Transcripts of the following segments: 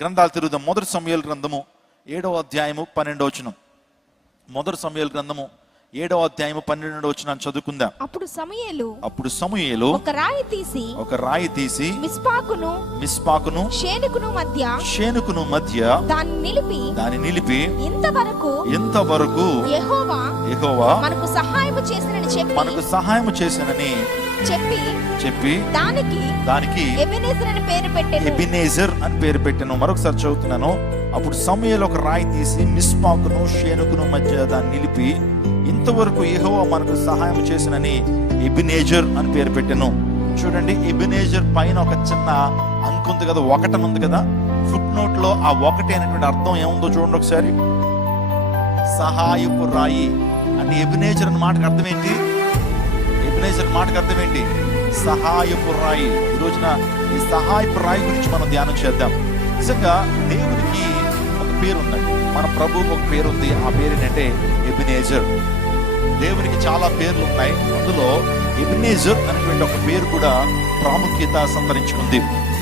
గ్రంథాలు తిరుగుదాం. మొదటి సమయాల గ్రంథము ఏడవ అధ్యాయము పన్నెండవ వచనం. మొదటి సమయాల గ్రంథము ఏడవ అధ్యాయము పన్నెండవ వచనం చదువుకుందాం. అప్పుడు సమయలు అప్పుడు సమూయేలు ఒక రాయి తీసి ఒక రాయి తీసి మిస్పాకును మిస్పాకును షేనుకును మధ్య షేనుకును మధ్య దాన్ని నిలిపి దాని నిలిపి ఇంతవరకు ఎంతవరకు యెహోవా యెహోవా మనకు సహాయం చేసినని చెప్పి మనకు సహాయం చేశానని చెప్పి చెప్పి దానికి దానికి ఎబెనేజర్ అని పేరు పెట్టెను. ఎబినేజర్ అని పేరు పెట్టాను. మరొకసారి చదువుతున్నాను. అప్పుడు సమయంలో ఒక రాయి తీసి మిస్పాకును షేనుకును మధ్య దాన్ని నిలిపి ఇంతవరకు యెహోవా మనకు సహాయం చేసినని ఎబినేజర్ అని పేరు పెట్టాను. చూడండి ఎబినేజర్ పైన ఒక చిన్న అంకు ఉంది కదా ఒకటని ఉంది కదా. ఫుట్ నోట్లో ఆ ఒకటి అనేటువంటి అర్థం ఏముందో చూడండి ఒకసారి. సహాయపు రాయి. అంటే ఎబినేజర్ అన్న మాటకు అర్థం ఏంటి? ఎబినేజర్ మాటకు అర్థం ఏంటి? సహాయపు రాయి. ఈ రోజున ఈ సహాయపు రాయి గురించి మనం ధ్యానం చేద్దాం. నిజంగా దేవునికి ఒక పేరు ఉందండి మన ప్రభువుకు ఒక పేరు ఉంది ఆ పేరు ఏంటంటే ఎబినేజర్. దేవునికి చాలా పేర్లు ఉన్నాయి. అందులో ఎబినేజర్ అనేటువంటి ఒక పేరు కూడా ప్రాముఖ్యత సంతరించుకుంది.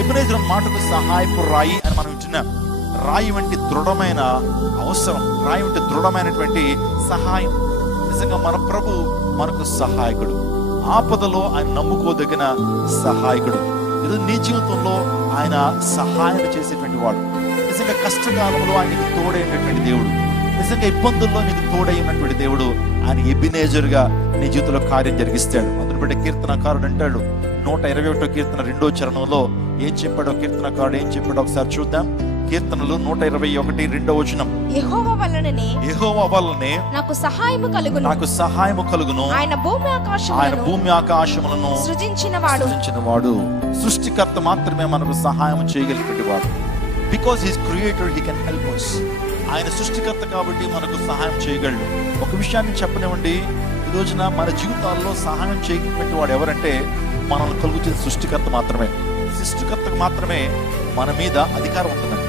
ఎబినేజర్ మాటకు సహాయపు రాయి అని మనం వింటున్నాం రాయి వంటి దృఢమైన అవసరం. రాయి వంటి దృఢమైనటువంటి సహాయం. నిజంగా మన ప్రభు మనకు సహాయకుడు. ఆపదలో ఆయన నమ్ముకోదగిన సహాయకుడు. ఇది నీ జీవితంలో ఆయన సహాయం చేసేటువంటి వాడు. నిజంగా కష్టకాలంలో ఆయనకు తోడైనటువంటి దేవుడు. నిజంగా ఇబ్బందుల్లో నీకు తోడైనటువంటి దేవుడు. ఆయన ఎబినేజర్గా నీ జీవితంలో కార్యం జరిగిస్తాడు. అందుని బట్టి కీర్తనకారుడు అంటాడు. నూట ఇరవై ఒకటో కీర్తన రెండో చరణంలో ఏం చెప్పాడో కీర్తనకారుడు ఏం చెప్పాడో ఒకసారి చూద్దాం. కీర్తనలు నూట ఇరవై ఒకటి రెండో వచనం. యెహోవా యెహోవా వల్లనే నాకు సహాయము కలుగును. నాకు సహాయము కలుగును. ఆయన భూమి ఆయన ఆకాశములను భూమి ఆకాశములను సృజించిన వాడు సృష్టించిన వాడు సృష్టికర్త మాత్రమే మనకు సహాయం చేయగలిగినటువంటి వాడు because he's creator he can help us. ఆయన సృష్టికర్త కాబట్టి మనకు సహాయం చేయగలడు. ఒక విషయాన్ని చెప్పనివ్వండి. ఈ రోజున మన జీవితాల్లో సహాయం చేయగలిగినటువంటి వాడు ఎవరంటే మనల్ని కలుగుతున్న సృష్టికర్త మాత్రమే. సృష్టికర్తకు మాత్రమే మన మీద అధికారం ఉంటుందండి.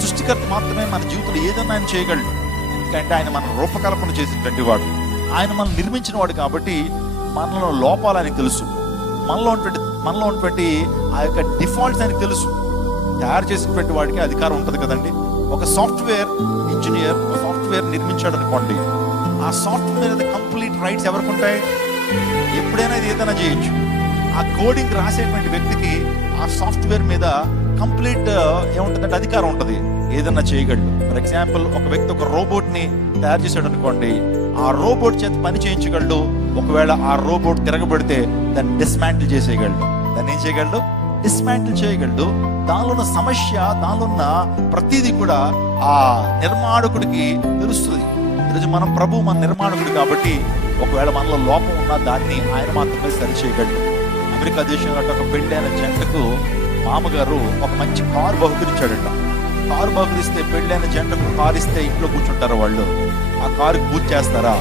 సృష్టికర్త మాత్రమే మన జీవితంలో ఏదైనా ఆయన చేయగలడు. ఎందుకంటే ఆయన మన రూపకల్పన చేసినటువంటి వాడు. ఆయన మనం నిర్మించిన వాడు కాబట్టి మనలో లోపాలు ఆయనకు తెలుసు. మనలో ఉన్నటువంటి మనలో ఉన్నటువంటి ఆ యొక్క డిఫాల్ట్స్ ఆయనకు తెలుసు. తయారు చేసినటువంటి వాడికి అధికారం ఉంటుంది కదండి. ఒక సాఫ్ట్వేర్ ఇంజనీర్ ఒక సాఫ్ట్వేర్ నిర్మించాడు అనుకోండి. ఆ సాఫ్ట్వేర్ మీద కంప్లీట్ రైట్స్ ఎవరికి ఉంటాయి? ఎప్పుడైనా ఇది ఏదైనా చేయొచ్చు. ఆ కోడింగ్ రాసేటువంటి వ్యక్తికి ఆ సాఫ్ట్వేర్ మీద కంప్లీట్ ఏముంటుందంటే అధికారం ఉంటుంది. ఏదన్నా చేయగలడు. ఫర్ ఎగ్జాంపుల్ ఒక వ్యక్తి ఒక రోబోట్ని తయారు చేశాడు అనుకోండి ఆ రోబోట్ చేత పని చేయించగలడు. ఒకవేళ ఆ రోబోట్ తిరగబడితే దాన్ని డిస్మాంటిల్ చేసేయగలడు. దాన్ని ఏం చేయగలడు? డిస్మాంటిల్ చేయగలడు. దానిలో ఉన్న సమస్య దానిలో ఉన్న ప్రతిదీ కూడా ఆ నిర్మాణకుడికి తెలుస్తుంది. ఈరోజు మనం ప్రభు మన నిర్మాణకుడు కాబట్టి ఒకవేళ మనలో లోపం ఉన్నా దాన్ని ఆయన మాత్రమే సరి చేయగలడు. అమెరికా దేశంలో ఒక పెళ్ళైన జంటకు మామగారు ఒక మంచి కారు బహుకరించాడట కారు బహుకరిస్తే పెళ్ళైన జంటకు కారు ఇస్తే ఇంట్లో కూర్చుంటారు వాళ్ళు? ఆ కారు పూజ చేస్తారా?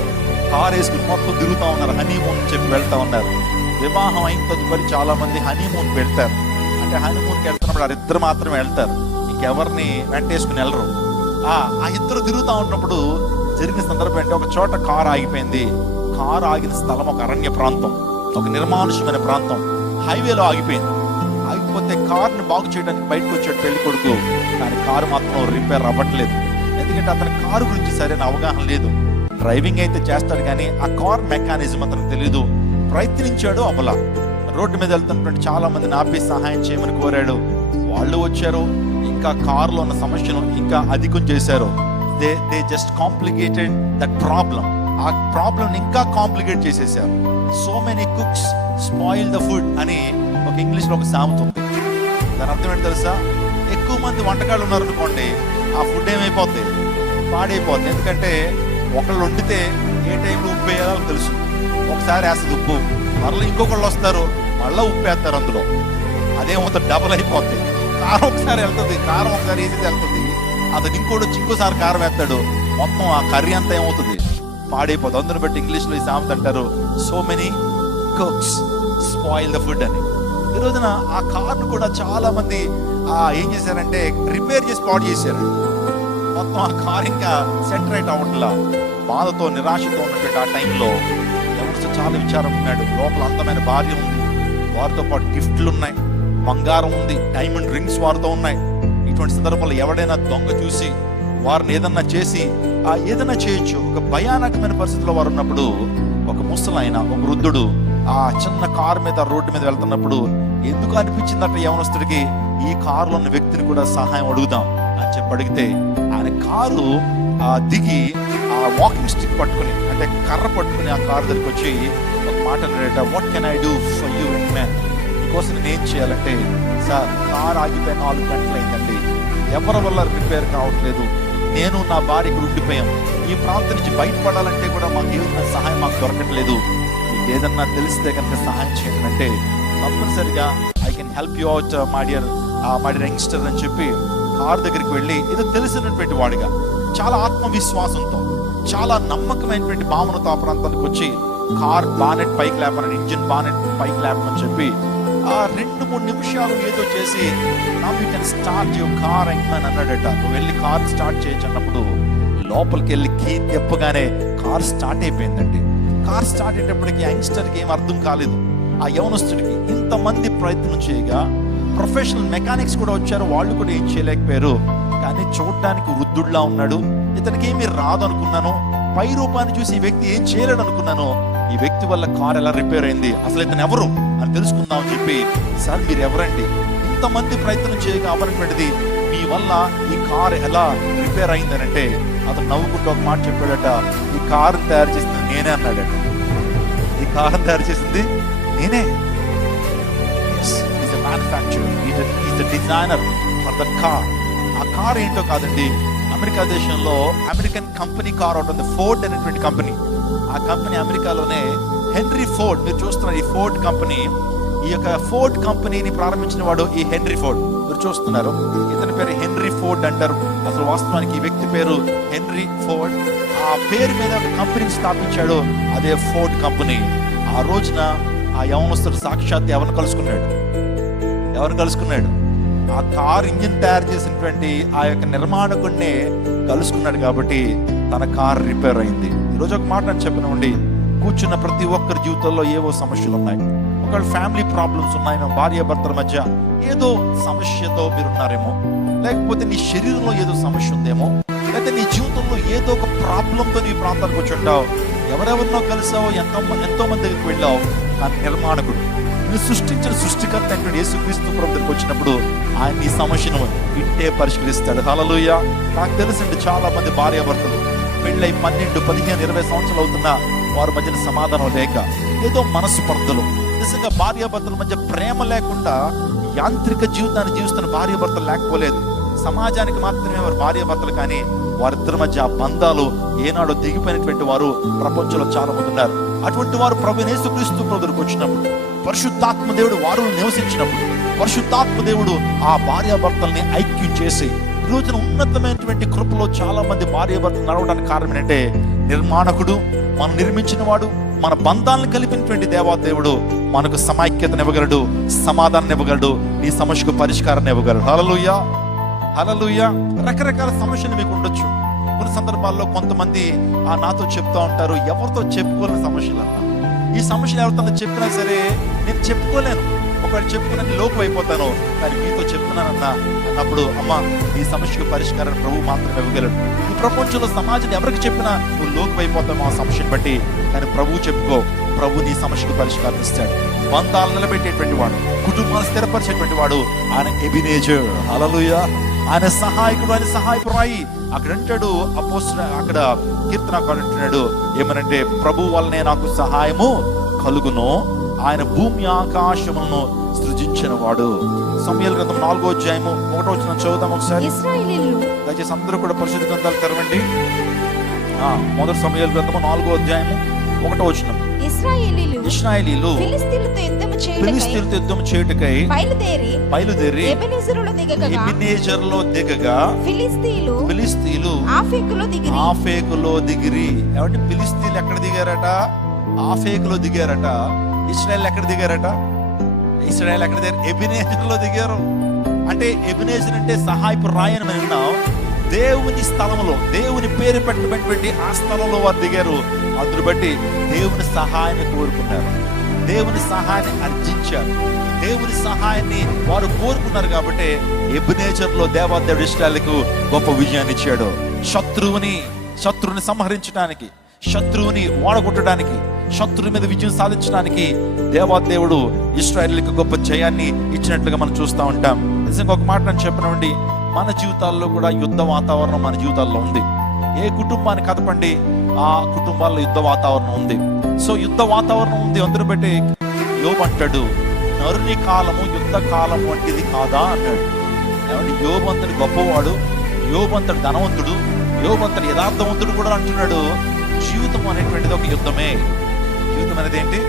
కారు వేసుకుని మొత్తం తిరుగుతా ఉన్నారు హనీమూన్ అని చెప్పి వెళ్తా ఉన్నారు. వివాహం అయిన తదుపరి చాలా మంది హనీమూన్ పెడతారు. అంటే హనీమూన్కి వెళ్తున్నప్పుడు వారిద్దరు మాత్రమే వెళ్తారు. ఇంకెవరిని వెంటేసుకుని వెళ్ళరు. ఆ ఆ ఇద్దరు తిరుగుతా ఉన్నప్పుడు జరిగిన సందర్భం అంటే ఒక చోట కారు ఆగిపోయింది. కారు ఆగిన స్థలం ఒక అరణ్య ప్రాంతం ఒక నిర్మానుష్యమైన ప్రాంతం. హైవేలో ఆగిపోయింది. లేకపోతే కారుని బాగు చేయడానికి బయటకు వచ్చాడు పెళ్ళి కొడుకు. కానీ కారు మాత్రం రిపేర్ అవ్వట్లేదు. ఎందుకంటే అతని కారు గురించి సరైన అవగాహన లేదు. డ్రైవింగ్ అయితే చేస్తాడు కానీ ఆ కార్ మెకానిజం అతనికి తెలియదు ప్రయత్నించాడు అమల. రోడ్డు మీద వెళ్తున్నటువంటి చాలా మందిని ఆపి సహాయం చేయమని కోరాడు. వాళ్ళు వచ్చారు. ఇంకా కారులో ఉన్న సమస్యను ఇంకా అధికం చేశారు. They they just complicated that problem. ఆ ప్రాబ్లం ఇంకా కాంప్లికేట్ చేసేసారు. So many cooks spoil the food అని ఒక ఇంగ్లీష్లో ఒక సామెత ఉంది. దాని అర్థం ఏంటి తెలుసా? ఎక్కువ మంది వంటకాలు ఉన్నారు అనుకోండి ఆ ఫుడ్ ఏమైపోద్ది? పాడైపోద్ది. ఎందుకంటే ఒకళ్ళు వండితే ఏ టైంలో ఉప్పు వేయాలో తెలుసు. ఒకసారి వేస్తుంది ఉప్పు. మళ్ళీ ఇంకొకళ్ళు వస్తారు మళ్ళీ ఉప్పు వేస్తారు అందులో. అదేమవుతుంది డబుల్ అయిపోద్ది. కారం ఒకసారి వెళ్తుంది కారం ఒకసారి వేసి వెళ్తుంది. అతను ఇంకోటి వచ్చి ఇంకోసారి కారం వేస్తాడు. మొత్తం ఆ కర్రీ అంతా ఏమవుతుంది? పాడైపోతుంది అందుని బట్టి ఇంగ్లీష్లో ఈ సామెత అంటారు so many cooks spoil the food అని. ఈ రోజున ఆ కార్ను కూడా చాలా మంది ఏం చేశారంటే రిపేర్ చేసి పాడు చేశారు. మొత్తం ఆ కార్ ఇంకా సెట్ రైట్ అవ్వట్లా బాధతో నిరాశతో ఉన్నటువంటి ఆ టైంలో ఎవరితో చాలా విచారం ఉన్నాడు. లోపల అందమైన భార్య ఉంది. వారితో పాటు గిఫ్ట్లు ఉన్నాయి. బంగారం ఉంది. డైమండ్ రింగ్స్ వారితో ఉన్నాయి. ఇటువంటి సందర్భంలో ఎవడైనా దొంగ చూసి వారిని ఏదన్నా చేసి ఆ ఏదైనా చేయొచ్చు. ఒక భయానకమైన పరిస్థితిలో వారు ఉన్నప్పుడు ఒక ముసలాయన ఒక వృద్ధుడు ఆ చిన్న కారు మీద రోడ్డు మీద వెళ్తున్నప్పుడు ఎందుకు అనిపించిందట యవనస్తుడికి? ఈ కారులో ఉన్న వ్యక్తిని కూడా సహాయం అడుగుదాం అని చెప్పి అడిగితే ఆయన కారు ఆ దిగి ఆ వాకింగ్ స్టిక్ పట్టుకుని అంటే కర్ర పట్టుకుని ఆ కారు దగ్గరికి వచ్చి ఒక మాట అన్నాడట what can I do for you man మీకోసం నేను ఏం చేయాలంటే సార్ కారు ఆగిపోయిన నాలుగు గంటలు అయిందండి ఎవరి వల్ల రిపేర్ కావట్లేదు? నేను నా భార్యకు ఉండిపోయాం. ఈ ప్రాంతం నుంచి బయటపడాలంటే కూడా మాకు ఏదైనా సహాయం మాకు దొరకట్లేదు. మీకు ఏదన్నా తెలిస్తే కనుక సహాయం చేయండి అంటే తప్పనిసరిగా I can help you out my dear dear dear youngster అని చెప్పి కార్ దగ్గరికి వెళ్ళి ఏదో తెలిసినటువంటి వాడిగా చాలా ఆత్మవిశ్వాసంతో చాలా నమ్మకమైనటువంటి భావనతో ఆ ప్రాంతానికి వచ్చి కార్ బానెట్ పైకి లేపనని ఇంజిన్ బానెట్ పైకి లేపమని చెప్పి ఆ రెండు మూడు నిమిషాలు ఏదో చేసి నా you can start your car అని అన్నాడట. నువ్వు వెళ్ళి కార్ స్టార్ట్ చేయొచ్చు అన్నప్పుడు లోపలికి వెళ్ళి కీ తెప్పగానే కార్ స్టార్ట్ అయిపోయిందండి. కార్ స్టార్ట్ అయ్యేటప్పటికి యంగ్స్టర్కి ఏం అర్థం కాలేదు. ఆ యవనస్తుడికి ఇంతమంది ప్రయత్నం చేయగా ప్రొఫెషనల్ మెకానిక్స్ కూడా వచ్చారు. వాళ్ళు కూడా ఏం చేయలేకపోయారు. కానీ చూడడానికి వృద్ధుడిలా ఉన్నాడు. ఇతనికి ఏమీ రాదు అనుకున్నాను. పై రూపాన్ని చూసి ఈ వ్యక్తి ఏం చేయలేడు అనుకున్నాను ఈ వ్యక్తి వల్ల కార్ ఎలా రిపేర్ అయింది? అసలు ఇతను ఎవరు తెలుసుకుందాం అని చెప్పి సార్ మీరు ఎవరండి ఇంతమంది ప్రయత్నం చేయగా అవనటువంటిది మీ వల్ల ఈ కార్ ఎలా రిపేర్ అయిందనంటే అతను నవ్వుకుంటూ ఒక మాట చెప్పాడట ఈ కారు తయారు చేసింది నేనే అన్నాడట. ఈ కారు తయారు చేసింది నేనే. The designer for the car ఆ కార్ ఏంటో కాదండి అమెరికా దేశంలో అమెరికన్ కంపెనీ కార్ ఉంటుంది ఫోర్డ్ అనేటువంటి కంపెనీ. ఆ కంపెనీ అమెరికాలోనే హెన్రీ ఫోర్డ్ మీరు చూస్తున్నారు ఈ ఫోర్డ్ కంపెనీ. ఈ యొక్క ఫోర్డ్ కంపెనీని ప్రారంభించిన వాడు ఈ హెన్రీ ఫోర్డ్. మీరు చూస్తున్నారు ఇతని పేరు హెన్రీ ఫోర్డ్ అంటారు. అసలు వాస్తవానికి ఈ వ్యక్తి పేరు హెన్రీ ఫోర్డ్. ఆ పేరు మీద ఒక కంపెనీని స్థాపించాడు అదే ఫోర్డ్ కంపెనీ. ఆ రోజున ఆ యవనస్తుడు సాక్షాత్ ఎవరిని కలుసుకున్నాడు? ఎవరిని కలుసుకున్నాడు? ఆ కార్ ఇంజిన్ తయారు చేసినటువంటి ఆ యొక్క నిర్మాణకుడినే కలుసుకున్నాడు కాబట్టి తన కార్ రిపేర్ అయింది. ఈరోజు ఒక మాట అని చెప్పినండి కూర్చున్న ప్రతి ఒక్కరి జీవితంలో ఏవో సమస్యలు ఉన్నాయి. ఒకవేళ ఫ్యామిలీ ప్రాబ్లమ్స్ ఉన్నాయేమో భార్య భర్తల మధ్య ఏదో సమస్యతో మీరున్నారేమో లేకపోతే నీ శరీరంలో ఏదో సమస్య ఉందేమో. లేకపోతే నీ జీవితంలో ఏదో ఒక ప్రాబ్లంతో నీ ప్రాంతానికి వచ్చి ఉంటావు. ఎవరెవరినో కలిసావో ఎంతో ఎంతో మంది దగ్గరికి వెళ్ళావు. కానీ నిర్మాణకుడు నువ్వు సృష్టించిన సృష్టికర్త అంటే యేసుక్రీస్తు ప్రభు దగ్గరికి వచ్చినప్పుడు ఆయన నీ సమస్యను ఇంటే పరిష్కరిస్తాడు. హలలుయ నాకు తెలిసింది చాలా మంది భార్యాభర్తలు పెళ్ళై పన్నెండు పదిహేను ఇరవై సంవత్సరాలు అవుతున్నా వారి మధ్యన సమాధానం లేక ఏదో మనస్పర్ధలు నిజంగా భార్యాభర్తల మధ్య ప్రేమ లేకుండా యాంత్రిక జీవితాన్ని జీవిస్తున్న భార్యాభర్తలు లేకపోలేదు. సమాజానికి మాత్రమే వారు భార్యాభర్తలు కానీ వారిద్దరి మధ్య ఆ బంధాలు ఏనాడో దిగిపోయినటువంటి వారు ప్రపంచంలో చాలా మంది ఉన్నారు. అటువంటి వారు ప్రభు యేసుక్రీస్తు ప్రభుకి వచ్చినప్పుడు పరిశుద్ధాత్మ దేవుడు వారు నివసించినప్పుడు పరిశుద్ధాత్మ దేవుడు ఆ భార్యాభర్తల్ని ఐక్యం చేసి ఈ రోజున ఉన్నతమైనటువంటి కృపలో చాలా మంది భార్యాభర్తలు నడవడానికి కారణం ఏంటంటే నిర్మాణకుడు మనం నిర్మించిన వాడు మన బంధాలను కలిపినటువంటి దేవాదేవుడు మనకు సమైక్యతనివ్వగలడు సమాధానం ఇవ్వగలడు నీ సమస్యకు పరిష్కారాన్ని ఇవ్వగలడు హలలుయ హలలుయ రకరకాల సమస్యలు మీకు ఉండొచ్చు. కొన్ని సందర్భాల్లో కొంతమంది ఆ నాతో చెప్తా ఉంటారు ఎవరితో చెప్పుకోలేని సమస్యలు అన్న ఈ సమస్యలు ఎవరితో చెప్పినా సరే నేను చెప్పుకోలేను. ఒకటి చెప్పుకున్నా నేను లోపు అయిపోతాను కానీ మీతో చెప్తున్నానన్నా అన్నప్పుడు అమ్మ ఈ సమస్యకు పరిష్కారం ప్రభు మాత్రమే ఇవ్వగలడు ఈ ప్రపంచంలో సమాజం ఎవరికి చెప్పినా నువ్వు లోకు అయిపోతావు ఆ సమస్యను బట్టి కానీ ప్రభువు చెప్పుకో ప్రభు నీ సమస్యకు పరిష్కారం ఇస్తాడు. బంధాలు నిలబెట్టేటువంటి వాడు కుటుంబాలు స్థిరపరిచేటువంటి వాడు ఆయన ఎబినేజర్ అలలుయ ఆయన సహాయకుడు ఆయన సహాయపురాయి అక్కడ అంటాడు అక్కడ కీర్తనకాడు అంటున్నాడు ఏమనంటే ప్రభు వల్లనే నాకు సహాయము కలుగును. ఆయన భూమి ఆకాశములను సృజించిన వాడు సమయాల గ్రంథం నాలుగో అధ్యాయము ఒకటో వచ్చిన చదువుదాం ఒకసారి. దయచేసి అందరూ కూడా పరిశుద్ధ గ్రంథాలు తెరవండి. మొదటి సమయాల గ్రంథము నాలుగో అధ్యాయము ఒకటో వచ్చిన ఇస్రాయేలీలు. ఫిలిస్తీన్లతో యుద్ధం చేయుటకై బయలుదేరి బయలుదేరి ఎబెనెజరులో దిగగా. ఫిలిస్తీన్లు ఫిలిస్తీన్లు ఆఫెకులో దిగిరి. ఆఫేకులో దిగిరి. ఏమంటే ఫిలిస్తీన్లు ఎక్కడ దిగారట? ఆఫేకులో దిగారట. ఇస్రాయల్ ఎక్కడ దిగారట? ఇస్రాయల్ ఎక్కడ దిగారు? ఎబినేజర్లో దిగారు. అంటే ఎబినేజర్ అంటే సహాయపు రాయని మనం విన్నాం. దేవుని స్థలంలో దేవుని పేరు పెట్టబడినటువంటి ఆ స్థలంలో వారు దిగారు. అందును బట్టి దేవుని సహాయాన్ని కోరుకున్నారు. దేవుని సహాయాన్ని అర్జించారు. దేవుని సహాయాన్ని వారు కోరుకున్నారు కాబట్టి ఎబినేచర్లో దేవాదేవుడు ఇష్టాలకు గొప్ప విజయాన్ని ఇచ్చాడు. శత్రువుని శత్రువుని సంహరించడానికి శత్రువుని ఓడగొట్టడానికి శత్రువు మీద విజయం సాధించడానికి దేవాదేవుడు ఇస్రాయల్కి గొప్ప జయాన్ని ఇచ్చినట్లుగా మనం చూస్తూ ఉంటాం. నిజంగా ఒక మాట నేను చెప్పినండి. మన జీవితాల్లో కూడా యుద్ధ వాతావరణం మన జీవితాల్లో ఉంది. ఏ కుటుంబాన్ని కదపండి ఆ కుటుంబాల్లో యుద్ధ వాతావరణం ఉంది. సో యుద్ధ వాతావరణం ఉంది అందరూ బట్టి యోబంటాడు నరుని కాలము యుద్ధ కాలం వంటిది కాదా? అన్నాడు. ఏమంటే యోబంతుడు గొప్పవాడు యోబంతుడు ధనవంతుడు యోబంతుడు యథార్థవంతుడు కూడా అంటున్నాడు జీవితం అనేటువంటిది ఒక యుద్ధమే. జీవితం అనేది ఏంటి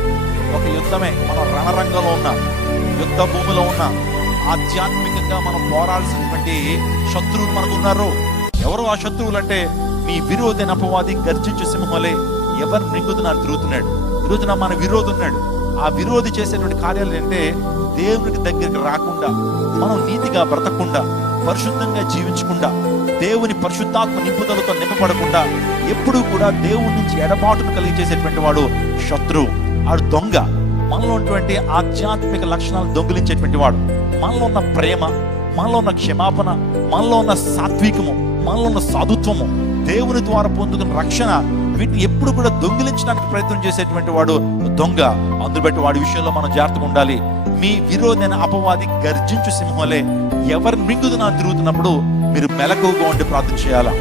ఒక యుద్ధమే. మనం రణరంగంలో ఉన్నాం యుద్ధ భూమిలో ఉన్నాం ఆధ్యాత్మికంగా మనం పోరాడాల్సినటువంటి శత్రువులు మనకున్నారు. ఎవరు ఆ శత్రువులు అంటే మీ విరోధి అపవాది గర్జించు సింహలే ఎవరు మింగుతున్నారు తిరుగుతున్నాడు ఈరోజున మన విరోధి ఉన్నాడు ఆ విరోధి చేసేటువంటి కార్యాలు అంటే దేవునికి దగ్గరికి రాకుండా మనం నీతిగా బ్రతకకుండా పరిశుద్ధంగా జీవించకుండా దేవుని పరిశుద్ధాత్మ నింపుదలతో నింపబడకుండా ఎప్పుడూ కూడా దేవుడి నుంచి ఎడబాటును కలిగించేసేటువంటి వాడు శత్రువు. ఆడు దొంగ. మనలో ఉన్నటువంటి ఆధ్యాత్మిక లక్షణాలు దొంగిలించేటువంటి వాడు. మనలో ఉన్న ప్రేమ మనలో ఉన్న క్షమాపణ మనలో ఉన్న సాత్వికము మనలో ఉన్న సాధుత్వము దేవుని ద్వారా పొందుకున్న రక్షణ వీటిని ఎప్పుడు కూడా దొంగిలించడానికి ప్రయత్నం చేసేటువంటి వాడు దొంగ. అందును వాడి విషయంలో మనం జాగ్రత్తగా ఉండాలి. మీ విరోధైన అపవాది గర్జించు సింహంలే. ఎవరు మింగుదునా తిరుగుతున్నప్పుడు మీరు మెలకువగా ఉండి ప్రార్థన చేయాలా?